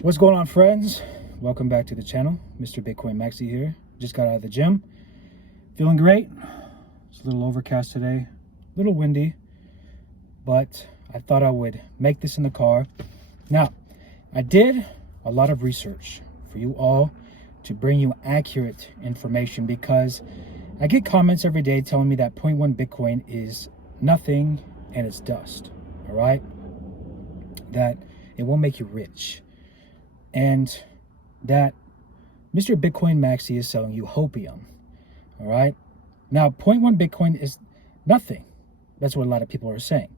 What's going on, friends? Welcome back to the channel. Mr. Bitcoin Maxi here. Just got out of the gym. Feeling great. It's a little overcast today, a little windy, but I thought I would make this in the car. Now, I did a lot of research for you all to bring you accurate information because I get comments every day telling me that 0.1 Bitcoin is nothing and it's dust, all right? That it won't make you rich. And that Mr. Bitcoin Maxi is selling you hopium, all right? Now, 0.1 Bitcoin is nothing. That's what a lot of people are saying.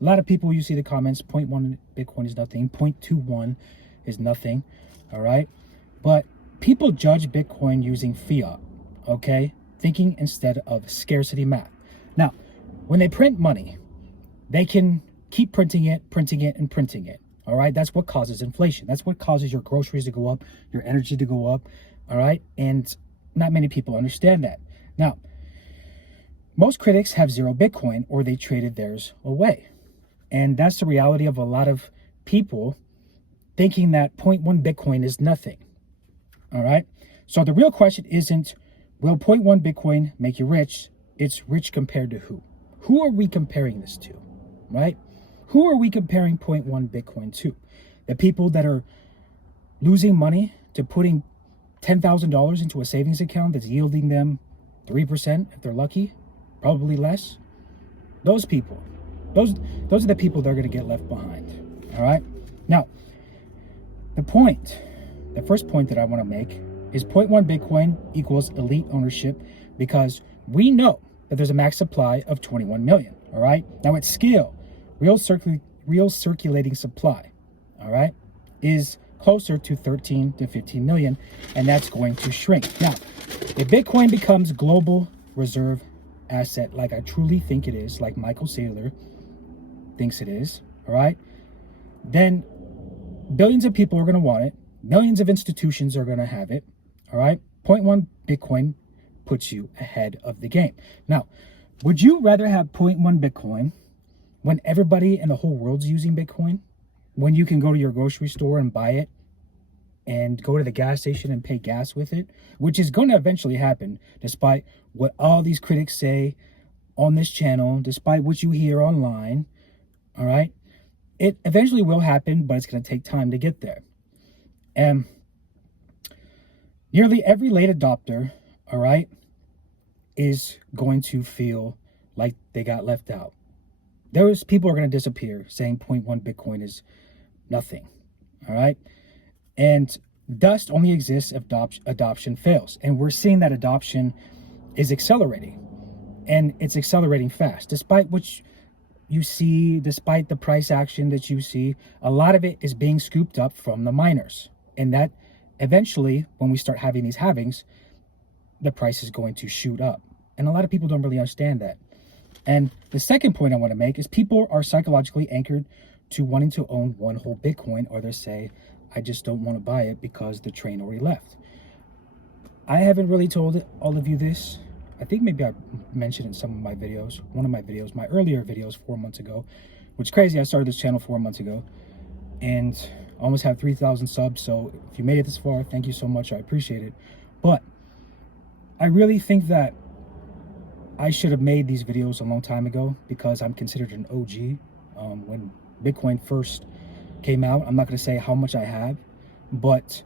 A lot of people, you see the comments, 0.1 Bitcoin is nothing, 0.21 is nothing, all right? But people judge Bitcoin using fiat, okay? Thinking instead of scarcity math. Now, when they print money, they can keep printing it, and printing it. All right, that's what causes inflation. That's what causes your groceries to go up, your energy to go up. All right, and not many people understand that. Now, most critics have zero Bitcoin or they traded theirs away. And that's the reality of a lot of people thinking that 0.1 Bitcoin is nothing. All right, so the real question isn't, will 0.1 Bitcoin make you rich? It's rich compared to who? Who are we comparing this to, right? Who are we comparing 0.1 Bitcoin to? The people that are losing money to putting $10,000 into a savings account that's yielding them 3% if they're lucky, probably less. Those people, those are the people that are going to get left behind. All right. Now, the first point that I want to make is 0.1 Bitcoin equals elite ownership because we know that there's a max supply of 21 million. All right. Now, at scale, real circulating supply, all right, is closer to 13 to 15 million, and that's going to shrink. Now, if Bitcoin becomes global reserve asset, like I truly think it is, like Michael Saylor thinks it is, all right, then billions of people are going to want it. Millions of institutions are going to have it, all right? 0.1 Bitcoin puts you ahead of the game. Now, would you rather have 0.1 Bitcoin when everybody in the whole world's using Bitcoin, when you can go to your grocery store and buy it and go to the gas station and pay gas with it, which is going to eventually happen despite what all these critics say on this channel, despite what you hear online, all right? It eventually will happen, but it's going to take time to get there. And nearly every late adopter, all right, is going to feel like they got left out. Those people are going to disappear saying 0.1 Bitcoin is nothing, all right? And dust only exists if adoption fails. And we're seeing that adoption is accelerating, and it's accelerating fast. Despite what you see, despite the price action that you see, a lot of it is being scooped up from the miners. And that eventually, when we start having these halvings, the price is going to shoot up. And a lot of people don't really understand that. And the second point I want to make is people are psychologically anchored to wanting to own one whole Bitcoin, or they say, I just don't want to buy it because the train already left. I haven't really told all of you this. I think maybe I mentioned in some of my videos, one of my videos, my earlier videos 4 months ago, which is crazy. I started this channel 4 months ago and almost have 3,000 subs. So if you made it this far, thank you so much. I appreciate it. But I really think that I should have made these videos a long time ago because I'm considered an OG. When Bitcoin first came out, I'm not going to say how much I have, but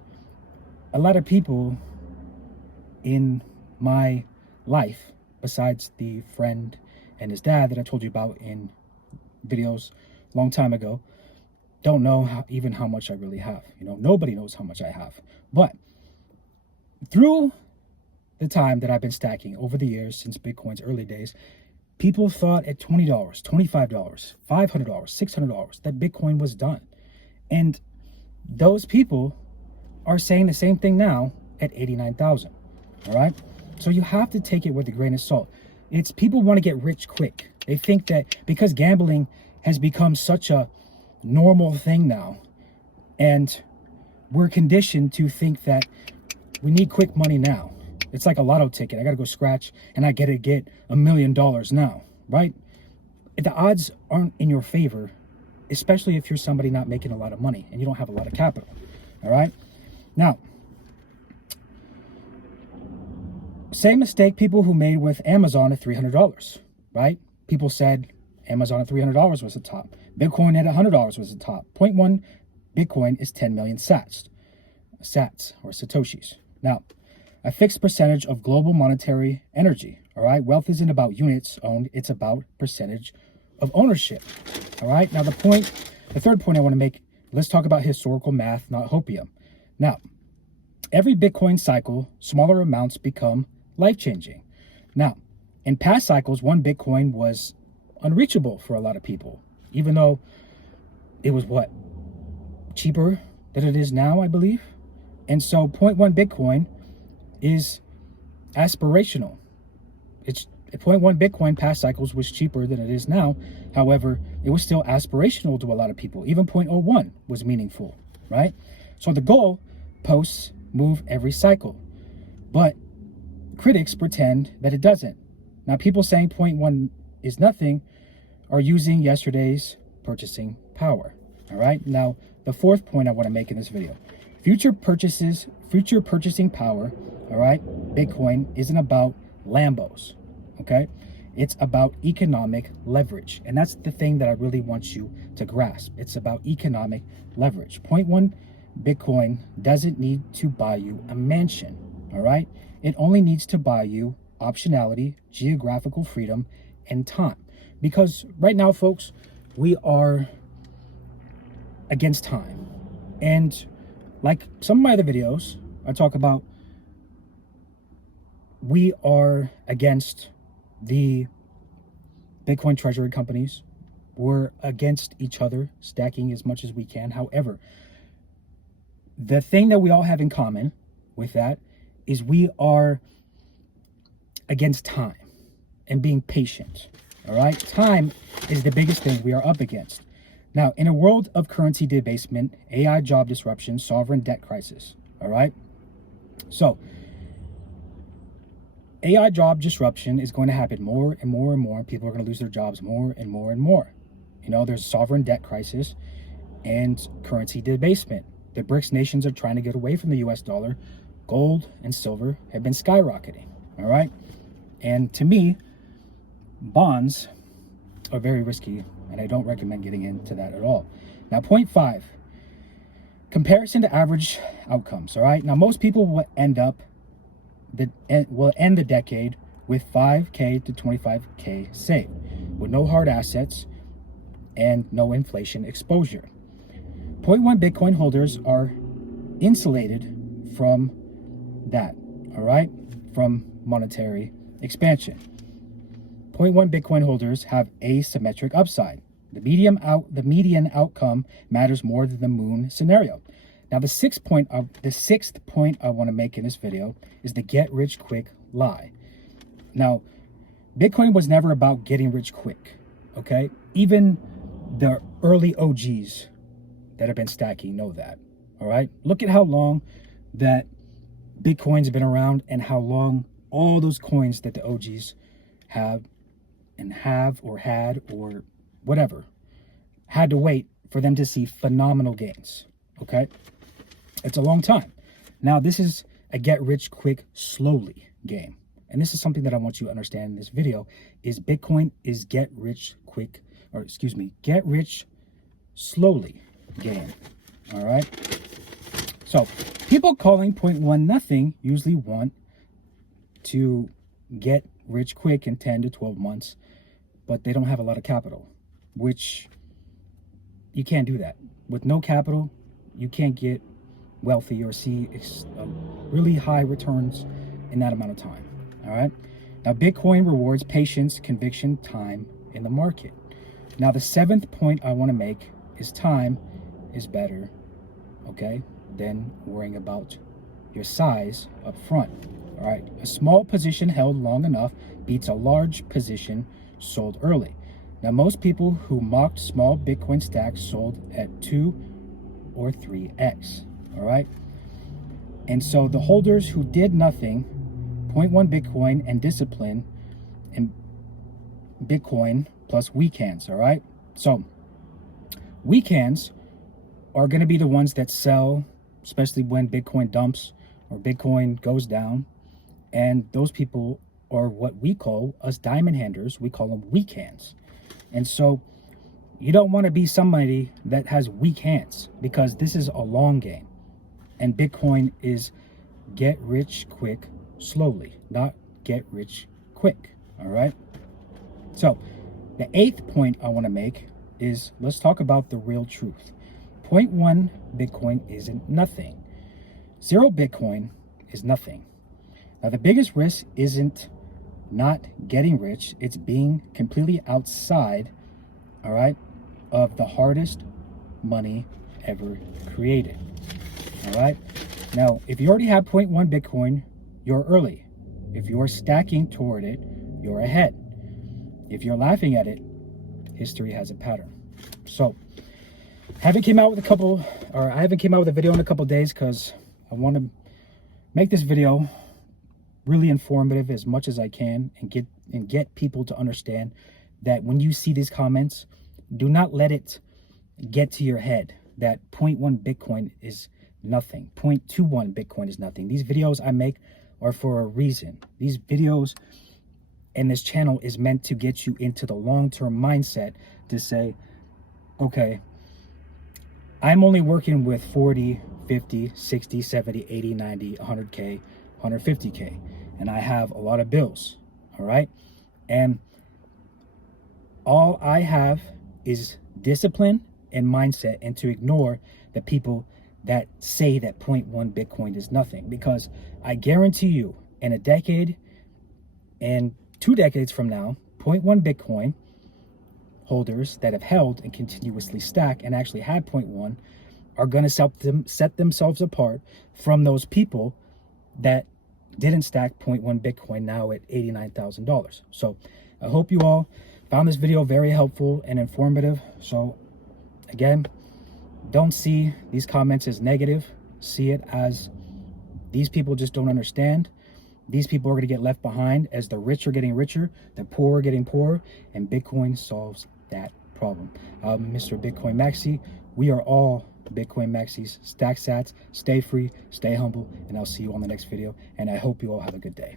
a lot of people in my life, besides the friend and his dad that I told you about in videos a long time ago, don't know even how much I really have. You know, nobody knows how much I have. But through the time that I've been stacking over the years since Bitcoin's early days, people thought at $20, $25, $500, $600 that Bitcoin was done. And those people are saying the same thing now at 89,000. All right. So you have to take it with a grain of salt. It's people want to get rich quick. They think that because gambling has become such a normal thing now, and we're conditioned to think that we need quick money now. It's like a lotto ticket. I got to go scratch and I get $1 million now, right? The odds aren't in your favor, especially if you're somebody not making a lot of money and you don't have a lot of capital, All right. Now, same mistake people who made with Amazon at $300, right? People said Amazon at $300 was the top. Bitcoin at $100 was the top. 0.1 Bitcoin is 10 million sats or satoshis. Now, a fixed percentage of global monetary energy. All right. Wealth isn't about units owned. It's about percentage of ownership. All right. Now, the third point I want to make, let's talk about historical math, not hopium. Now, every Bitcoin cycle, smaller amounts become life-changing. Now, in past cycles, 1 Bitcoin was unreachable for a lot of people, even though it was cheaper than it is now, I believe. And so 0.1 Bitcoin is aspirational. It's 0.1 Bitcoin past cycles was cheaper than it is now. However, it was still aspirational to a lot of people. Even 0.01 was meaningful, right? So the goal posts move every cycle, but critics pretend that it doesn't. Now, people saying 0.1 is nothing are using yesterday's purchasing power. All right. Now, the fourth point I want to make in this video, future purchasing power. All right. Bitcoin isn't about Lambos. Okay. It's about economic leverage. And that's the thing that I really want you to grasp. It's about economic leverage. 0.1 Bitcoin doesn't need to buy you a mansion. All right. It only needs to buy you optionality, geographical freedom, and time. Because right now, folks, we are against time. And like some of my other videos, I talk about we are against the Bitcoin treasury companies. We're against each other, stacking as much as we can. However, the thing that we all have in common with that is we are against time and being patient. All right. Time is the biggest thing we are up against. Now, in a world of currency debasement, AI job disruption, sovereign debt crisis. All right. So AI job disruption is going to happen more and more and more. People are going to lose their jobs more and more and more. You know, there's sovereign debt crisis and currency debasement. The BRICS nations are trying to get away from the US dollar. Gold and silver have been skyrocketing. All right. And to me, bonds are very risky, and I don't recommend getting into that at all. Now, 0.5, comparison to average outcomes. All right. Now, most people will end the decade with 5K to 25K saved, with no hard assets and no inflation exposure. 0.1 Bitcoin holders are insulated from that. All right, from monetary expansion. 0.1 Bitcoin holders have asymmetric upside. The median outcome matters more than the moon scenario. Now, the sixth point I want to make in this video is the get rich quick lie. Now, Bitcoin was never about getting rich quick. Okay, even the early OGs that have been stacking know that. All right, look at how long that Bitcoin's been around and how long all those coins that the OGs have or had or whatever had to wait for them to see phenomenal gains. Okay, it's a long time. Now, this is a get rich quick slowly game, and this is something that I want you to understand in this video is Bitcoin is get rich slowly game. All right, so people calling 0.1 nothing usually want to get rich quick in 10 to 12 months, but they don't have a lot of capital, which you can't do that. With no capital, you can't get wealthy or see really high returns in that amount of time. All right. Now, Bitcoin rewards patience, conviction, time in the market. Now, the seventh point I want to make is time is better, okay, than worrying about your size up front. All right. A small position held long enough beats a large position sold early. Now, most people who mocked small Bitcoin stacks sold at 2 or 3x. All right. And so the holders who did nothing, 0.1 Bitcoin and discipline, and Bitcoin plus weak hands. All right. So weak hands are going to be the ones that sell especially when Bitcoin dumps or Bitcoin goes down. And those people are what we call, us diamond handers, we call them weak hands. And so you don't want to be somebody that has weak hands, because this is a long game. And Bitcoin is get rich quick slowly, not get rich quick. All right. So the 8th point I want to make is, let's talk about the real truth. 0.1 Bitcoin isn't nothing. 0 Bitcoin is nothing. Now, the biggest risk isn't not getting rich, it's being completely outside, all right, of the hardest money ever created. All right. Now, if you already have 0.1 Bitcoin, you're early. If you're stacking toward it, you're ahead. If you're laughing at it, history has a pattern. So, I haven't came out with a video in a couple days because I want to make this video really informative as much as I can, and get people to understand that when you see these comments, do not let it get to your head that 0.1 Bitcoin is nothing. 0.21 Bitcoin is nothing. These videos I make are for a reason. These videos and this channel is meant to get you into the long-term mindset to say, okay, I'm only working with 40, 50, 60, 70, 80, 90, 100K, 150K. And I have a lot of bills, all right? And all I have is discipline and mindset, and to ignore the people that say that 0.1 Bitcoin is nothing. Because I guarantee you, in a decade and 2 decades from now, 0.1 Bitcoin holders that have held and continuously stack and actually had 0.1 are going to set themselves apart from those people that didn't stack 0.1 Bitcoin now at $89,000. So I hope you all found this video very helpful and informative. So again, don't see these comments as negative. See it as these people just don't understand. These people are going to get left behind as the rich are getting richer, the poor are getting poorer, and Bitcoin solves that problem. Mr. Bitcoin Maxi, we are all Bitcoin Maxis. Stack sats, stay free, stay humble, and I'll see you on the next video. And I hope you all have a good day.